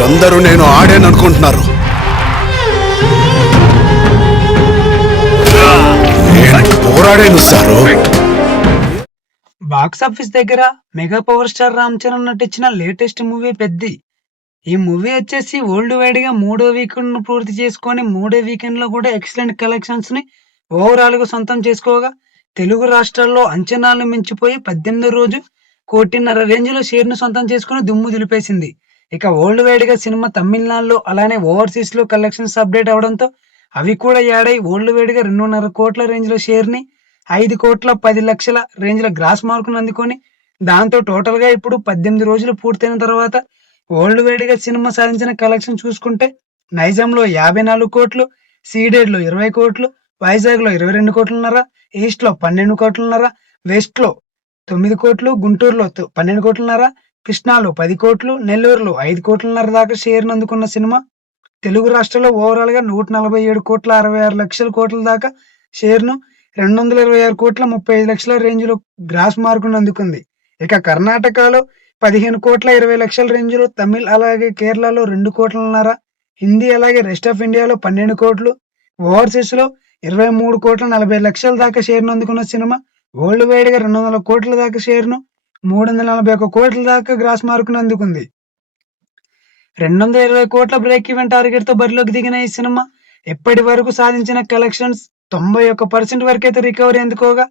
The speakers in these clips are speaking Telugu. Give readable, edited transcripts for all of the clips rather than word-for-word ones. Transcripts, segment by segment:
మీరందరూ నేను ఆడాననుకుంటున్నారు. నేను పోరాడాను సారు. బాక్సాఫీస్ దగ్గర mega power star Ram Charan నటించిన లేటెస్ట్ మూవీ పెద్ది. ఈ మూవీ వచ్చేసి వరల్డ్ వైడ్ గా 3వ వీకెండ్ ను పూర్తి చేసుకొని 3వ వీకెండ్ లో కూడా ఎక్సలెంట్ కలెక్షన్స్ ని ఓవరాల్ గా సొంతం చేసుకోగా తెలుగు రాష్ట్రాల్లో అంచనాలను మించిపోయి 18వ రోజు 1.5 కోటి రేంజ్ లో షేర్ ను సొంతం చేసుకుని దుమ్ము దులిపేసింది. ఇక వరల్డ్ వైడ్ గా సినిమా తమిళనాడులో అలానే ఓవర్సీస్ లో కలెక్షన్స్ అప్డేట్ అవడంతో అవి కూడా యాడ్ అయి వరల్డ్ వైడ్ గా 2.5 కోట్ల రేంజ్ లో షేర్ ని 5,10,00,000 రేంజ్ లో గ్రాస్ మార్కును అందుకొని దాంతో టోటల్ గా ఇప్పుడు 18 రోజులు పూర్తయిన తర్వాత వరల్డ్ వైడ్ గా సినిమా సాధించిన కలెక్షన్ చూసుకుంటే నైజాంలో 54 కోట్లు, సీడెడ్ లో 20 కోట్లు, వైజాగ్ లో 22 కోట్లున్నర, ఈస్ట్ లో 12 కోట్లున్నర, వెస్ట్ లో 9 కోట్లు, గుంటూరులో 12 కోట్లున్నర, కృష్ణాలో 10 కోట్లు, నెల్లూరులో 5 కోట్లున్నర దాకా షేర్ అందుకున్న సినిమా తెలుగు రాష్ట్రాల్లో ఓవరాల్ గా 147,66,00,000 దాకా షేర్ ను 226 కోట్ల 35 లక్షల రేంజ్ లో గ్రాస్ మార్కును అందుకుంది. ఇక కర్ణాటకలో 15,20,00,000 రేంజ్ లో, తమిళ్ అలాగే కేరళలో 2 కోట్లున్నర, హిందీ అలాగే రెస్ట్ ఆఫ్ ఇండియాలో 12 కోట్లు, ఓవర్సీస్ లో 23,40,00,000 దాకా షేర్ ను అందుకున్న సినిమా వరల్డ్ వైడ్ గా 200 కోట్ల దాకా షేర్ ను 341 కోట్ల దాకా గ్రాస్ మార్కును అందుకుంది. 220 కోట్ల బ్రేక్ ఈవెన్ టార్గెట్ తో బరిలోకి దిగిన ఈ సినిమా ఇప్పటి వరకు సాధించిన కలెక్షన్స్ 91% వరకైతే రికవరీ అందుకోగా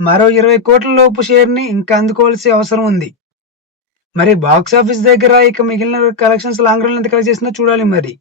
మరో 20 కోట్ల లోపు షేర్ ని ఇంకా అందుకోవాల్సి అవసరం ఉంది. మరి బాక్సాఫీస్ దగ్గర ఇక మిగిలిన కలెక్షన్స్ లాంగ్ రన్ ఎంత కలెక్ట్ చేసిందో చూడాలి మరి.